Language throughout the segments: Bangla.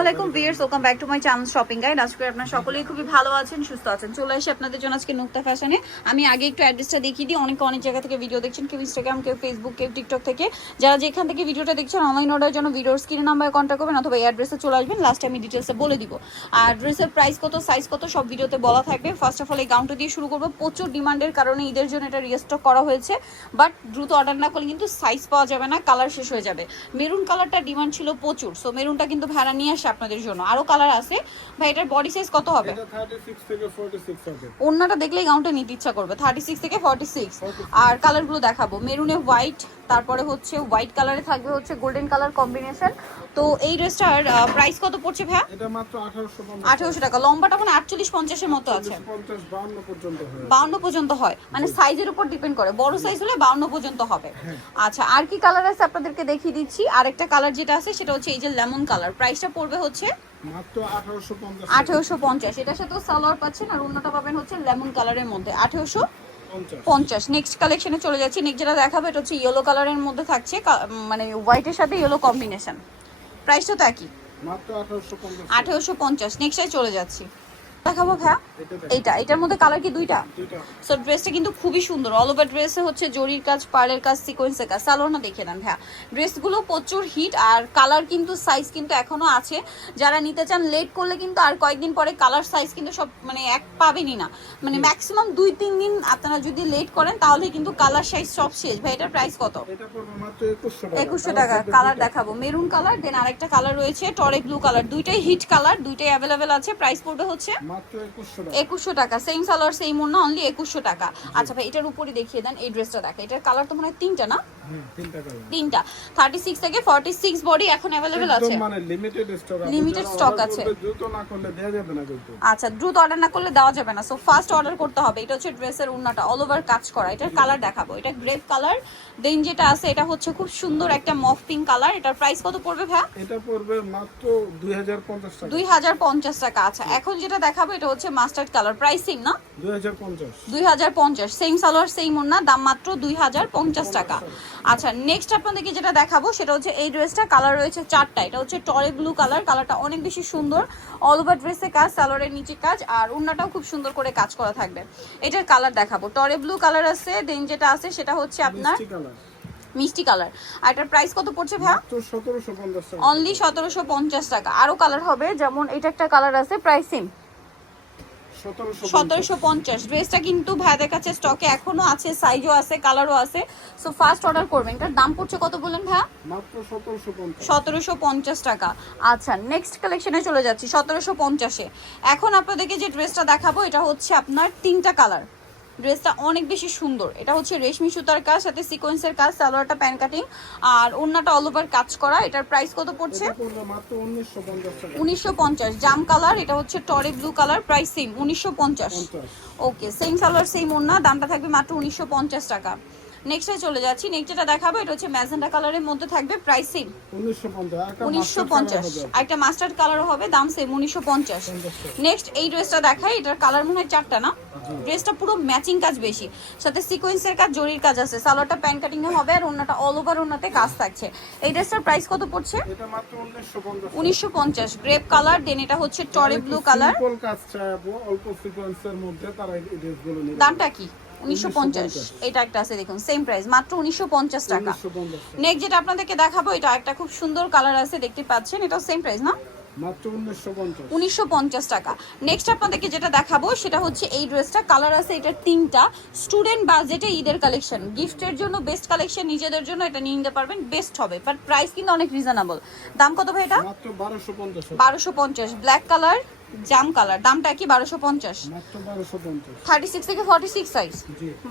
আসসালামু আলাইকুম viewers, welcome back to my channel shopping guide. আজকে আপনারা সকলেই খুবই ভালো আছেন, সুস্থ আছেন। চলে আসি আপনাদের জন্য আজকে নুক্তা ফ্যাশনে। আমি আগে একটু অ্যাড্রেসটা দেখিয়ে দিই। অনেক জায়গা থেকে ভিডিও দেখছেন, কেউ ইনস্টাগ্রাম, কেউ ফেসবুক, কেউ টিকটক থেকে। যারা যেখান থেকে ভিডিওটা দেখছেন অনলাইন অর্ডারের জন্য ভিডিওর স্ক্রিনে নাম্বারে কন্ট্যাক্ট করবেন অথবা এই অ্যাড্রেসে চলে আসবেন। লাস্টে আমি ডিটেলসে বলে দিব। আর ড্রেসের প্রাইস কত, সাইজ কত সব ভিডিওতে বলা থাকবে। ফার্স্ট অফ অল এই গাউনটা দিয়ে শুরু করবো। প্রচুর ডিমান্ডের কারণে ঈদের জন্য এটা রিস্টক করা হয়েছে, বাট দ্রুত অর্ডার না করলে কিন্তু সাইজ পাওয়া যাবে না, কালার শেষ হয়ে যাবে। মেরুন কালারটা ডিমান্ড ছিল প্রচুর, সো মেরুনটা কিন্তু ভাড়া নিয়ে আসে আপনাদের জন্য। আরো কালার আছে ভাই। এটার বডি সাইজ কত হবে? এটা 36 থেকে 46 হবে। ওন্নাটা দেখলেই গাউনটা নিতে ইচ্ছা করবে। 36 থেকে 46। আর কালারগুলো দেখাবো। মেরুনে হোয়াইট, তারপরে হচ্ছে হোয়াইট কালারে থাকবে হচ্ছে গোল্ডেন কালার কম্বিনেশন। তো এই ড্রেসটার প্রাইস কত পড়ছে ভাইয়া? এটা মাত্র 1850 1800 টাকা। লম্বাটা মানে 48 50 এর মতো আছে। 50 52 পর্যন্ত হয়। 52 পর্যন্ত হয়, মানে সাইজের উপর ডিপেন্ড করে। বড় সাইজ হলে 52 পর্যন্ত হবে। আচ্ছা, আর কি কালার আছে আপনাদেরকে দেখিয়ে দিচ্ছি। আরেকটা কালার যেটা আছে সেটা হচ্ছে এই যে লেমন কালার। প্রাইসটা পড়বে হচ্ছে মাত্র 1850। 1850। এটার সাথেও সালোয়ার পাচ্ছেন আর অন্যটা পাবেন হচ্ছে লেমন কালারের মধ্যে 1850। নেক্সট কালেকশনে চলে যাচ্ছি। নেক্সট যেটা দেখাবো এটা হচ্ছে ইয়েলো কালারের মধ্যে থাকছে, মানে হোয়াইটের সাথে ইয়েলো কম্বিনেশন। প্রাইসটা তো একই, মাত্র 1850। 1850। নেক্সটে চলে যাচ্ছি। দেখাবো ভাইয়া এটার মধ্যে কালার কি দুইটা? সো ড্রেসটা কিন্তু খুবই সুন্দর। অল ওভার ড্রেসে হচ্ছে জরির কাজ, পার্লের কাজ, সিকোয়েন্সের কাজ। সালোয়ার না দেখিয়ে দেন ভাইয়া। ড্রেসগুলো প্রচুর হিট আর কালার কিন্তু সাইজ কিন্তু এখনো আছে। যারা নিতে চান লেট করলে কিন্তু আর কয়েকদিন পরে কালার সাইজ কিন্তু সব মানে এক পাবেনই না। মানে ম্যাক্সিমাম 2-3 দিন আপনারা যদি লেট করেন তাহলে কিন্তু কালার সাইজ সব শেষ। ভাই এটার প্রাইস কত? এটা পড়বে মাত্র 2100 2100 টাকা। টাকা। কালার দেখাবো। মেরুন কালার, দেন আরেকটা কালার রয়েছে টরে ব্লু কালার। দুইটাই হিট কালার, দুইটাই অ্যাভেলেবেল আছে। প্রাইস পড়বে হচ্ছে মাত্র 2100 টাকা। 2100 টাকা। সেম সালোয়ার সেম ওড়না, অনলি 2100 টাকা। আচ্ছা ভাই এটার উপরে দেখিয়ে দেন এই ড্রেসটা। দেখা এটার কালার তো মনে হয় তিনটা না? তিনটা কালার। তিনটা। 36 থেকে 46 বডি এখন अवेलेबल আছে। একদম মানে লিমিটেড স্টক আছে। লিমিটেড স্টক আছে। দ্রুত না করলে দেয়া যাবে না কিন্তু। আচ্ছা, দ্রুত অর্ডার না করলে দেওয়া যাবে না। সো ফার্স্ট অর্ডার করতে হবে। এটা হচ্ছে ড্রেসের ওড়নাটা অল ওভার কাজ করা। এটার কালার দেখাবো। এটা গ্রেপ কালার। দেন যেটা আছে এটা হচ্ছে খুব সুন্দর একটা মফ পিঙ্ক কালার। এটার প্রাইস কত পড়বে ভাই? এটা পড়বে মাত্র 2050 টাকা। 2050 টাকা। আচ্ছা, এখন যেটা দেখাবো এটা হচ্ছে মাস্টার্ড কালার। প্রাইসিং না 2050। 2050। সেম সালোয়ার সেম ওড়না, দাম মাত্র 2050 টাকা। আচ্ছা, নেক্সট আপনাদেরকে যেটা দেখাবো সেটা হচ্ছে এই ড্রেসটা। কালার রয়েছে চারটা। এটা হচ্ছে টরে ব্লু কালার। কালারটা অনেক বেশি সুন্দর। অল ওভার ড্রেসে কাজ, সালোয়ারের নিচে কাজ আর ওড়নাটাও খুব সুন্দর করে কাজ করা থাকবে। এটার কালার দেখাবো। টরে ব্লু কালার আছে, দেন যেটা আছে সেটা হচ্ছে আপনার মিষ্টি কালার। আর এটার প্রাইস কত পড়ছে ভাইয়া? মাত্র 1750 টাকা। অনলি 1750 টাকা। আরো কালার হবে, যেমন এটা একটা কালার আছে, প্রাইসিং 1750। ড্রেসটা কিন্তু ভাইদের কাছে স্টকে এখনো আছে, সাইজও আছে, কালারও আছে। সো ফার্স্ট অর্ডার করবেন। এটার দাম পড়ছে কত বললেন ভাইয়া? মাত্র 1750। 1750 টাকা। আচ্ছা, নেক্সট কালেকশনে চলে যাচ্ছি। 1750-এ এখন আপনাদেরকে যে ড্রেসটা দেখাবো এটা হচ্ছে আপনার তিনটা কালার। ড্রেসটা অনেক বেশি সুন্দর। এটা হচ্ছে রেশমি সুতার কাজ, সাথে সিকোয়েন্সের কাজ, সালোয়ারটা প্যান কাটিং আর ওড়নাটা অল ওভার কাজ করা। এটার প্রাইস কত পড়ছে? এটা পড়বে মাত্র 1950 টাকা। 1950। জাম কালার। এটা হচ্ছে টরে ব্লু কালার। Price same 1950। ওকে, সেম সালোয়ার সেম ওড়না, দামটা থাকবে মাত্র 1950 টাকা। নেক্সটে চলে যাচ্ছি। নেক্সট যেটা দেখাবো এটা হচ্ছে ম্যাজেন্ডা কালারের মধ্যে থাকবে। Price same 1950। আর একটা মাস্টার্ড কালারও হবে, দাম সেম 1950। নেক্সট এই ড্রেসটা দেখাই। এটার কালার মনে হয় চারটা না? ড্রেসটা পুরো ম্যাচিং কাজ বেশি, সাথে সিকোয়েন্সের কাজ, জরির কাজ আছে। সালোয়ারটা প্যান কাটিং এ হবে আর ওড়নাটা অল ওভার ওড়নাতে কাজ থাকছে। এই ড্রেসটার প্রাইস কত পড়ছে? এটা মাত্র 1950। গ্রেপ কালার, দেন এটা হচ্ছে টরে ব্লু কালার। সিম্পল কাজ চাইবো অল্প সিকোয়েন্সের মধ্যে, তারা এই ড্রেসগুলো নিবে। দামটা কি? 1950। এটা একটা আছে দেখুন, সেম প্রাইস মাত্র 1950 টাকা। নেক্সট যেটা আপনাদেরকে দেখাবো এটা একটা খুব সুন্দর কালার আছে, দেখতে পাচ্ছেন। এটা সেম প্রাইস না? মাত্র 1950 টাকা। নেক্সট আপনাদেরকে যেটা দেখাবো সেটা হচ্ছে এই ড্রেসটা। কালার আছে এটা তিনটা। স্টুডেন্ট বাজেটে ঈদের কালেকশন, গিফটের জন্য বেস্ট কালেকশন, নিজেদের জন্য এটা নিয়ে নিতে পারবেন, বেস্ট হবে। বাট প্রাইস কিন্তু অনেক রিজনেবল। দাম কত ভাই এটা? মাত্র 1250। 1250। ব্ল্যাক কালার, জাম কালার। দামটা কি? 1250। মাত্র 1250। 36 থেকে 46 সাইজ।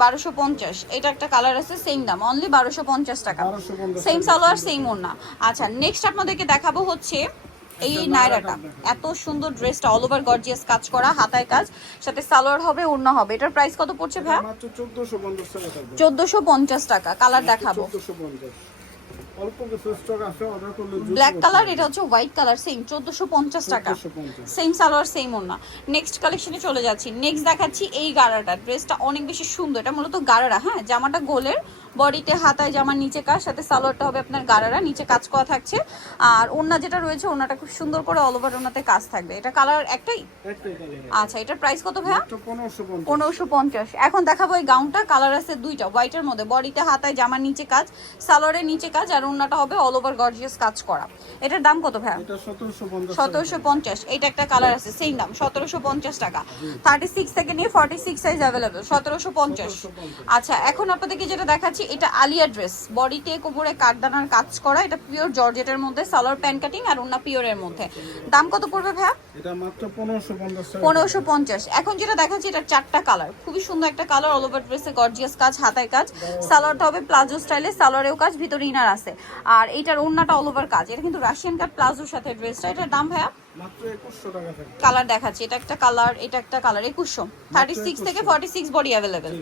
1250। এটা একটা কালার আছে, সেম দাম, অনলি 1250 টাকা। সেম সালোয়ার সেম ওড়না। আচ্ছা, নেক্সট আপনাদেরকে দেখাবো হচ্ছে এই নায়রাটা। এত সুন্দর ড্রেসটা, অল ওভার গর্জিয়াস কাজ করা, হাতায় কাজ, সাথে সালোয়ার হবে, ওড়না হবে। এটার প্রাইস কত পড়ছে ভাই? মাত্র 1450 টাকা থাকবে। 1450 টাকা। কালার দেখাবো। 1450। অল্প কিছু স্টক আছে, অর্ডার করলে ব্ল্যাক কালার। এটা হচ্ছে হোয়াইট কালার, সেম 1450 টাকা। সেম সালোয়ার সেম ওড়না। নেক্সট কালেকশনে চলে যাচ্ছি। নেক্সট দেখাচ্ছি এই গাড়াটা। ড্রেসটা অনেক বেশি সুন্দর। এটা মূলত গাড়া, হ্যাঁ, জামাটা গোলের, বডিতে হাতায় জামার নিচে কাজ, সাথে সালোয়ারটা হবে আপনার গারারা, নিচে কাজ করা থাকছে। আর ওড়না যেটা রয়েছে ওড়নাটা খুব সুন্দর করে অল ওভার ওড়নাতে কাজ থাকবে। এটা কালার একটাই? একটাই কালার। আচ্ছা, এটার প্রাইস কত ভাইয়া? মাত্র 1550। 1550। এখন দেখাবো এই গাউনটা, কালার আছে দুইটা, হোয়াইটের মধ্যে, বডিতে হাতায় জামার নিচে কাজ, সালোয়ারের নিচে কাজ, আর ওড়নাটা হবে অল ওভার গর্জিয়াস কাজ করা। এটার দাম কত ভাইয়া? এটা 1750। 1750। এটা একটা কালার আছে সেম দাম 1750 টাকা। 36 থেকে নিয়ে 46 সাইজ अवेलेबल 1750। আচ্ছা, এখন আপনাদেরকে যেটা দেখাচ্ছি এটা আলিয়া ড্রেস, বডিতে কোমরে কাঠদানার কাজ করা, এটা পিওর জর্জেটের মধ্যে, সালোয়ার প্যান্ট কাটিং আর ওড়না পিওরের মধ্যে। দাম কত পড়বে ভাইয়া? এটা মাত্র 1550 টাকা। 1550। এখন যেটা দেখাচ্ছি এটা 4টা কালার, খুবই সুন্দর একটা কালার, অল ওভার ড্রেসে গর্জিয়াস কাজ, হাতায় কাজ, সালোয়ারটা হবে প্লাজো স্টাইলে, সালোয়ারেও কাজ, ভিতরে ইনার আছে, আর এইটার ওড়নাটা অল ওভার কাজ। এটা কিন্তু রাশিয়ান কাট প্লাজোর সাথে ড্রেসটা। এটার দাম ভাইয়া? মাত্র 2100 টাকা থাকে। কালার দেখাচ্ছি, এটা একটা কালার, এটা একটা কালার, 2100। 36 থেকে 46 বডি অ্যাভেলেবেল।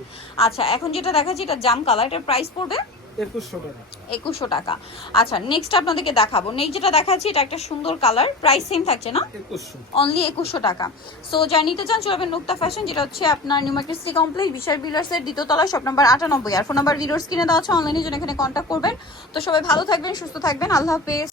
আচ্ছা, এখন যেটা দেখাচ্ছি এটা জাম কালার, এটার প্রাইস পড়বে 2100 টাকা। 2100 টাকা। আচ্ছা, নেক্সট আপনাদেরকে দেখাবো, নেক্সট যেটা দেখাচ্ছি এটা একটা সুন্দর কালার, প্রাইস সেম থাকছে না? 2100। অনলি 2100 টাকা। সো যা নিতে চান চলে যাবেন নুক্তা ফ্যাশন, যেটা হচ্ছে আপনার নিউ মার্কেট সিটি কমপ্লেক্স, বিশাল বিল্ডার্সের দ্বিতীয় তলায়, শপ নাম্বার 98। আর ফোন নাম্বার ভিডিওর স্ক্রিনে দেওয়া আছে, অনলাইনে জন্য এখানে কন্ট্যাক্ট করবেন। তো সবাই ভালো থাকবেন, সুস্থ থাকবেন, আল্লাহ হাফেজ।